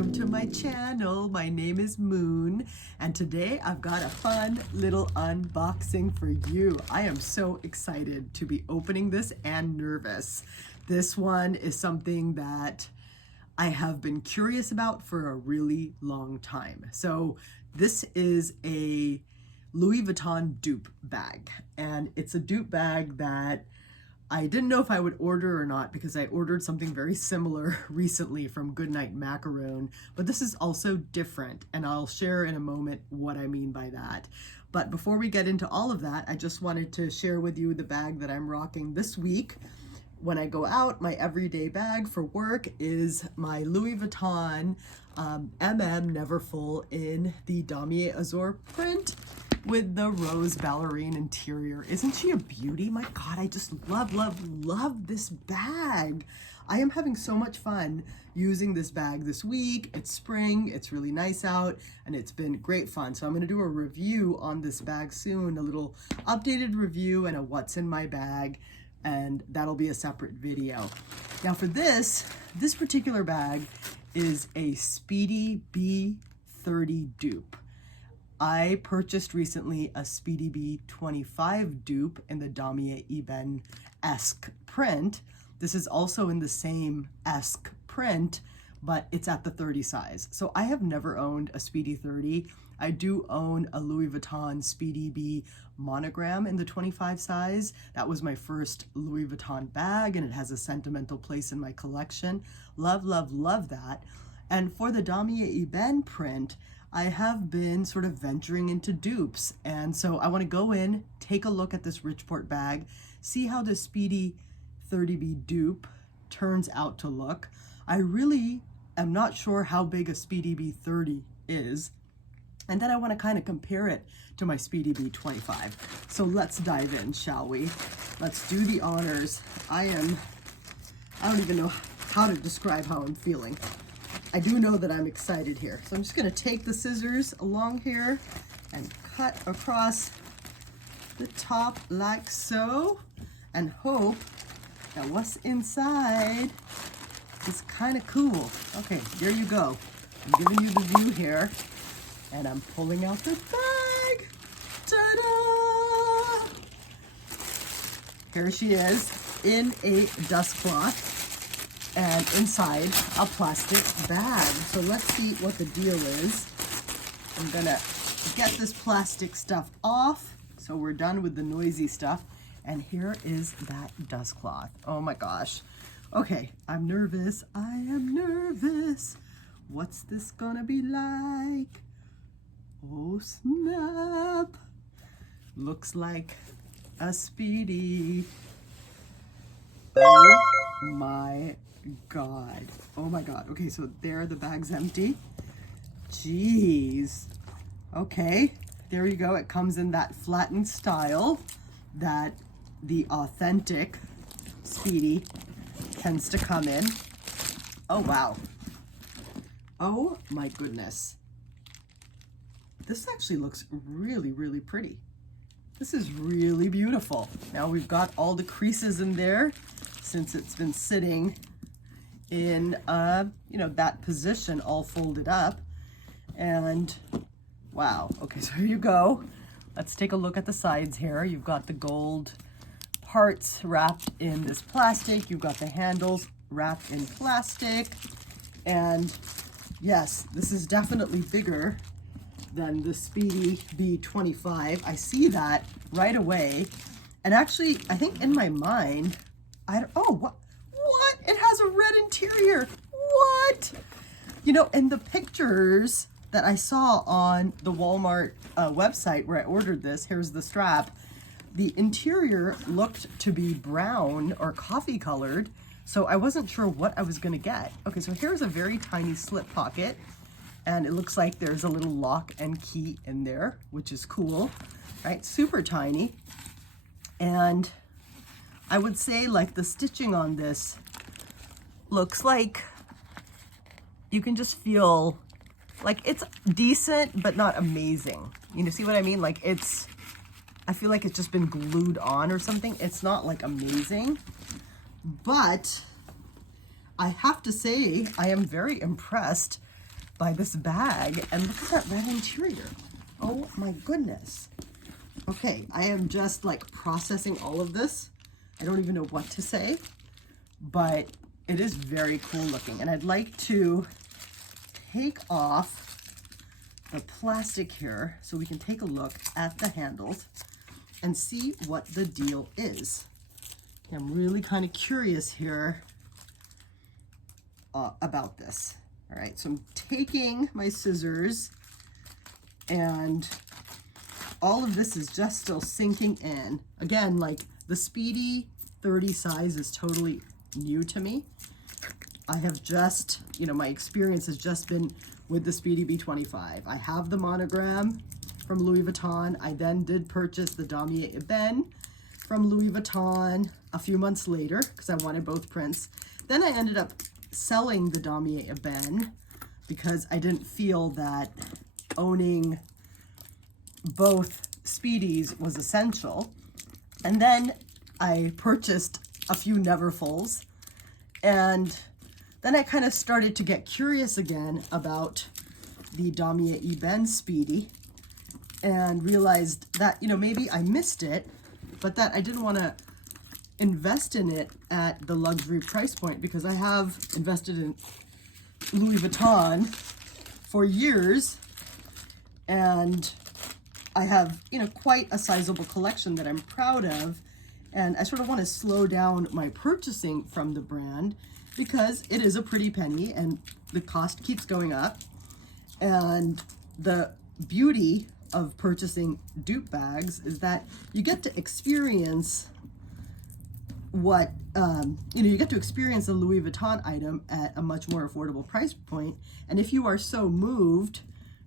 welcome to my channel. My name is Moon, and today I've got a fun little unboxing for you. I am so excited to be opening this and nervous. This one is something that I have been curious about for a really long time. So this is a Louis Vuitton dupe bag, and it's a dupe bag that I didn't know if I would order or not because I ordered something very similar recently from Goodnight Macaroon, but this is also different, and I'll share in a moment what I mean by that. But before we get into all of that, I just wanted to share with you the bag that I'm rocking this week. When I go out, my everyday bag for work is my Louis Vuitton Never Full in the Damier Azur print with the rose ballerine interior. Isn't she a beauty? My God, I just love this bag. I am having so much fun using this bag this week. It's spring, it's really nice out, and it's been great fun. So I'm gonna do a review on this bag soon, a little updated review and a what's in my bag, and that'll be a separate video. Now for this particular bag is a Speedy B30 dupe. I purchased recently a Speedy B25 dupe in the Damier Ebene-esque print. This is also in the same esque print, but it's at the 30 size. So I have never owned a Speedy 30. I do own a Louis Vuitton Speedy B monogram in the 25 size. That was my first Louis Vuitton bag, and it has a sentimental place in my collection. Love that. And for the Damier Ebene print, I have been sort of venturing into dupes. And so I want to go in, take a look at this Richport bag, see how the Speedy 30B dupe turns out to look. I really am not sure how big a Speedy B30 is. And then I want to kind of compare it to my Speedy B25. So let's dive in, shall we? Let's do the honors. I don't even know how to describe how I'm feeling. I do know that I'm excited here. So I'm just gonna take the scissors along here and cut across the top like so, and hope that what's inside is kind of cool. Okay, there you go. I'm giving you the view here, and I'm pulling out the bag. Ta-da! Here she is in a dust cloth, and inside a plastic bag. So let's see what the deal is. I'm gonna get this plastic stuff off so we're done with the noisy stuff. And here is that dust cloth. Oh my gosh. Okay, I'm nervous. I am nervous. What's this gonna be like? Oh snap. Looks like a Speedy. Oh my God. Oh my God. Okay, so there, the bag's empty. Jeez. Okay, there you go. It comes in that flattened style that the authentic Speedy tends to come in. Oh wow. Oh my goodness. This actually looks really pretty. This is really beautiful. Now we've got all the creases in there since it's been sitting in that position all folded up. And wow. Okay, so here you go. Let's take a look at the sides here. You've got the gold parts wrapped in this plastic. You've got the handles wrapped in plastic. And yes, this is definitely bigger than the Speedy B25. I see that right away. And actually, I think in my mind, what? It has a red interior. What? You know, in the pictures that I saw on the Walmart website where I ordered this, here's the strap. The interior looked to be brown or coffee colored, so I wasn't sure what I was gonna get. Okay, so here's a very tiny slip pocket, and it looks like there's a little lock and key in there, which is cool, right? Super tiny. And I would say like the stitching on this looks like you can just feel like it's decent, but not amazing. You know, see what I mean? Like I feel like it's just been glued on or something. It's not like amazing, but I have to say I am very impressed by this bag, and look at that red interior. Oh my goodness. Okay, I am just like processing all of this. I don't even know what to say, but it is very cool looking. And I'd like to take off the plastic here so we can take a look at the handles and see what the deal is. I'm really kind of curious here about this. All right, so I'm taking my scissors, and all of this is just still sinking in. Again, like the Speedy 30 size is totally new to me. I have just, you know, my experience has just been with the Speedy B25. I have the monogram from Louis Vuitton. I then did purchase the Damier Ebene from Louis Vuitton a few months later because I wanted both prints. Then I ended up selling the Damier Ebene because I didn't feel that owning both Speedies was essential. And then I purchased a few Neverfulls, and then I kind of started to get curious again about the Damier Ebene Speedy and realized that, you know, maybe I missed it, but that I didn't want to invest in it at the luxury price point because I have invested in Louis Vuitton for years, and I have, you know, quite a sizable collection that I'm proud of, and I sort of want to slow down my purchasing from the brand because it is a pretty penny and the cost keeps going up. And the beauty of purchasing dupe bags is that you get to experience what, you know, you get to experience a Louis Vuitton item at a much more affordable price point. And if you are so moved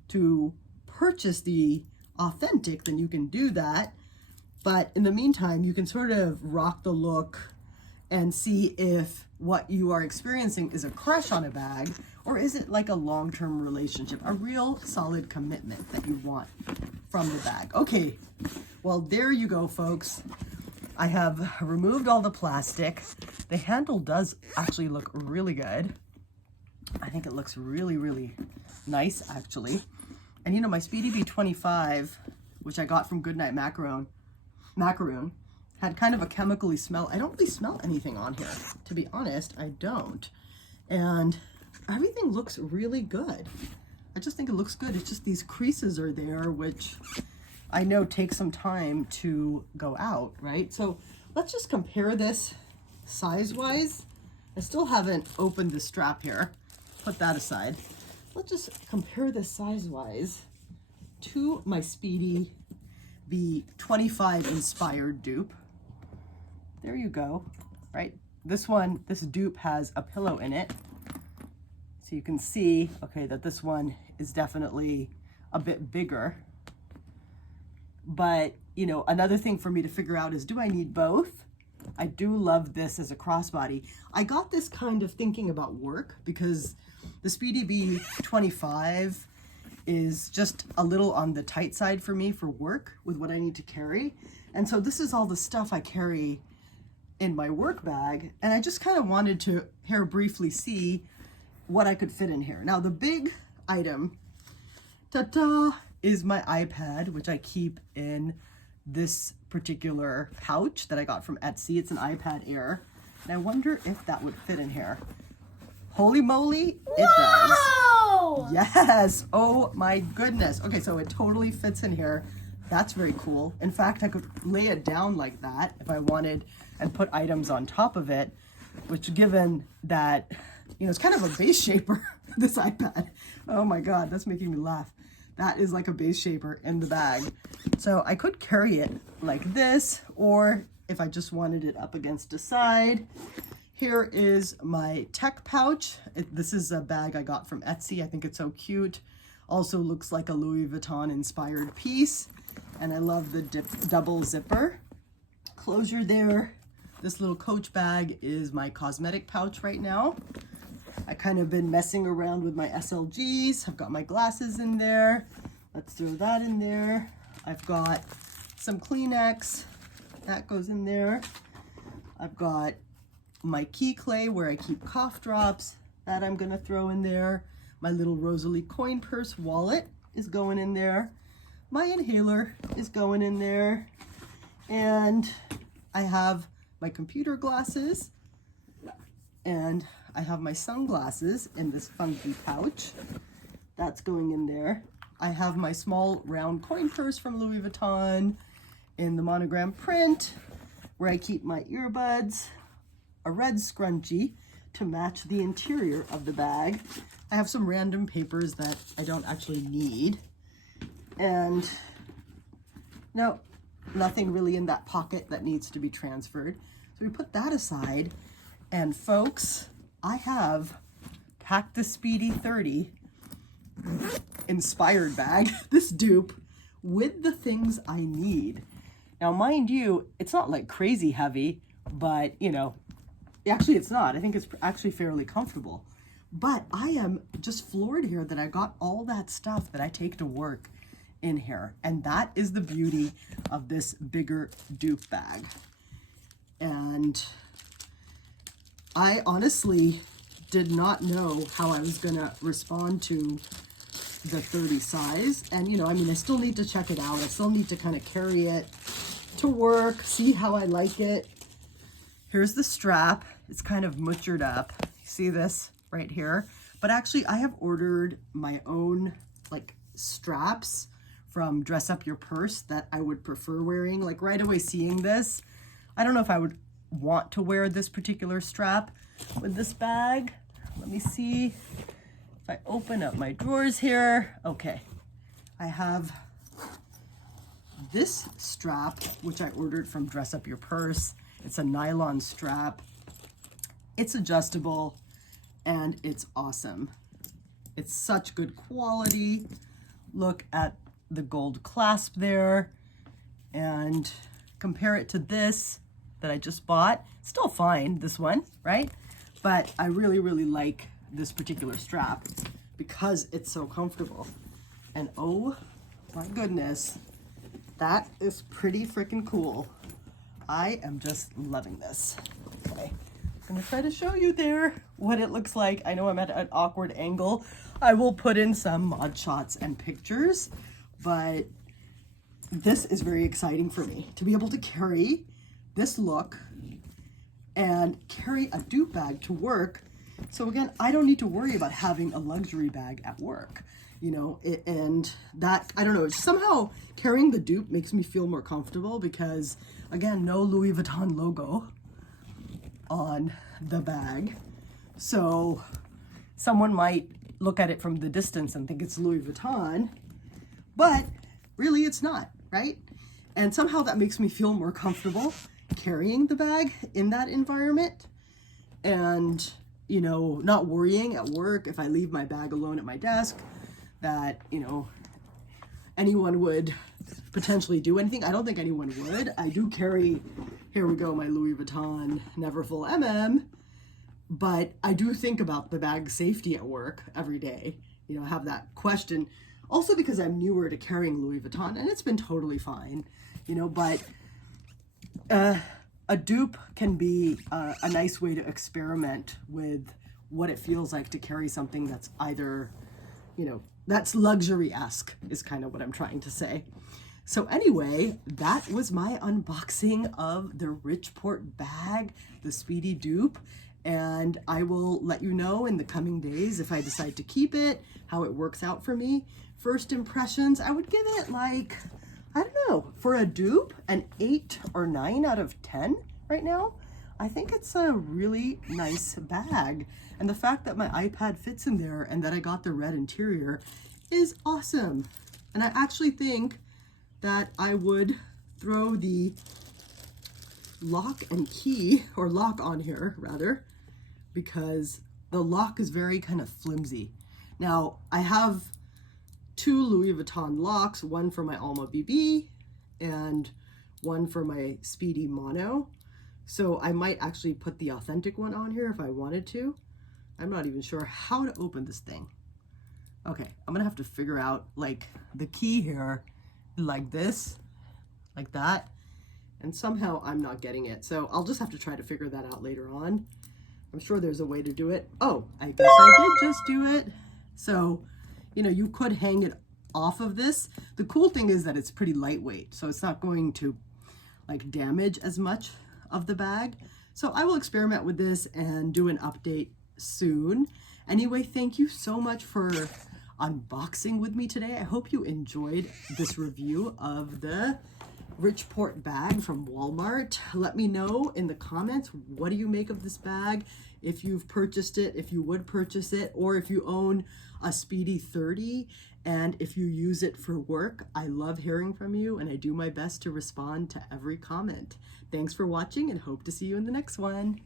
to purchase the authentic, then you can do that. But in the meantime, you can sort of rock the look and see if what you are experiencing is a crush on a bag, or is it like a long-term relationship, a real solid commitment that you want from the bag. Okay, well, there you go, folks. I have removed all the plastic. The handle does actually look really good. I think it looks really, really nice, actually. And you know, my Speedy B25, which I got from Goodnight Macaroon, had kind of a chemically smell. I don't really smell anything on here, to be honest. I don't. And everything looks really good. I just think it looks good. It's just these creases are there, which I know take some time to go out, right? So let's just compare this size-wise. I still haven't opened the strap here. Put that aside. Let's just compare this size-wise to my Speedy B25 inspired dupe. There you go, right? This dupe has a pillow in it. So you can see, okay, that this one is definitely a bit bigger. But, you know, another thing for me to figure out is, do I need both? I do love this as a crossbody. I got this kind of thinking about work because the Speedy B25 is just a little on the tight side for me for work with what I need to carry. And so this is all the stuff I carry in my work bag. And I just kind of wanted to here briefly see what I could fit in here. Now the big item, ta-da, is my iPad, which I keep in this particular pouch that I got from Etsy. It's an iPad Air. And I wonder if that would fit in here. Holy moly, it does. Yes, oh my goodness. Okay, so it totally fits in here. That's very cool. In fact, I could lay it down like that if I wanted and put items on top of it, which given that, you know, it's kind of a base shaper, this iPad. Oh my God, that's making me laugh. That is like a base shaper in the bag. So I could carry it like this, or if I just wanted it up against a side. Here is my tech pouch. This is a bag I got from Etsy. I think it's so cute. Also looks like a Louis Vuitton inspired piece. And I love the double zipper closure there. This little Coach bag is my cosmetic pouch right now. I kind of been messing around with my SLGs. I've got my glasses in there. Let's throw that in there. I've got some Kleenex. That goes in there. I've got my key clay where I keep cough drops. That I'm gonna throw in there. My little Rosalie coin purse wallet is going in there. My inhaler is going in there. And I have my computer glasses. And I have my sunglasses in this funky pouch. That's going in there. I have my small round coin purse from Louis Vuitton in the monogram print, where I keep my earbuds, a red scrunchie to match the interior of the bag. I have some random papers that I don't actually need. And no, nothing really in that pocket that needs to be transferred. So we put that aside. And folks, I have packed the Speedy 30 inspired bag, this dupe, with the things I need. Now, mind you, it's not like crazy heavy, but you know, actually it's not. I think it's actually fairly comfortable. But I am just floored here that I got all that stuff that I take to work in here. And that is the beauty of this bigger dupe bag. And I honestly did not know how I was gonna respond to the 30 size. And you know, I mean, I still need to check it out. I still need to kind of carry it to work, see how I like it. Here's the strap. It's kind of butchered up. You see this right here? But actually I have ordered my own like straps from Dress Up Your Purse that I would prefer wearing. Like right away seeing this, I don't know if I would want to wear this particular strap with this bag. Let me see if I open up my drawers here. Okay, I have this strap, which I ordered from Dress Up Your Purse. It's a nylon strap. It's adjustable and it's awesome. It's such good quality. Look at the gold clasp there and compare it to this that I just bought. Still fine, this one, right? But I really, really like this particular strap because it's so comfortable. And oh my goodness, that is pretty freaking cool. I am just loving this. Okay, I'm gonna try to show you there what it looks like. I know I'm at an awkward angle. I will put in some mod shots and pictures, but this is very exciting for me to be able to carry this look and carry a dupe bag to work. So again, I don't need to worry about having a luxury bag at work, you know, and that, I don't know, somehow carrying the dupe makes me feel more comfortable because again, no Louis Vuitton logo on the bag. So someone might look at it from the distance and think it's Louis Vuitton, but really it's not, right? And somehow that makes me feel more comfortable carrying the bag in that environment and, you know, not worrying at work if I leave my bag alone at my desk that, you know, anyone would potentially do anything. I don't think anyone would. I do carry, here we go, my Louis Vuitton Neverfull MM, but I do think about the bag safety at work every day. You know, I have that question. Also because I'm newer to carrying Louis Vuitton and it's been totally fine, you know, but a dupe can be a nice way to experiment with what it feels like to carry something that's either, you know, that's luxury-esque is kind of what I'm trying to say. So anyway, that was my unboxing of the Richport bag, the Speedy dupe. And I will let you know in the coming days if I decide to keep it, how it works out for me. First impressions, I would give it like, I don't know, for a dupe, an 8 or 9 out of 10 right now. I think it's a really nice bag. And the fact that my iPad fits in there and that I got the red interior is awesome. And I actually think that I would throw the lock and key, or lock on here rather, because the lock is very kind of flimsy. Now I have 2 Louis Vuitton locks, one for my Alma BB and one for my Speedy Mono. So I might actually put the authentic one on here if I wanted to. I'm not even sure how to open this thing. Okay, I'm gonna have to figure out like the key here, like this, like that. And somehow I'm not getting it. So I'll just have to try to figure that out later on. I'm sure there's a way to do it. Oh, I guess I did just do it. So, you know, you could hang it off of this. The cool thing is that it's pretty lightweight, so it's not going to like damage as much of the bag. So I will experiment with this and do an update soon. Anyway, thank you so much for unboxing with me today. I hope you enjoyed this review of the Richport bag from Walmart. Let me know in the comments, what do you make of this bag? If you've purchased it, if you would purchase it, or if you own a Speedy 30 and if you use it for work. I love hearing from you and I do my best to respond to every comment. Thanks for watching and hope to see you in the next one.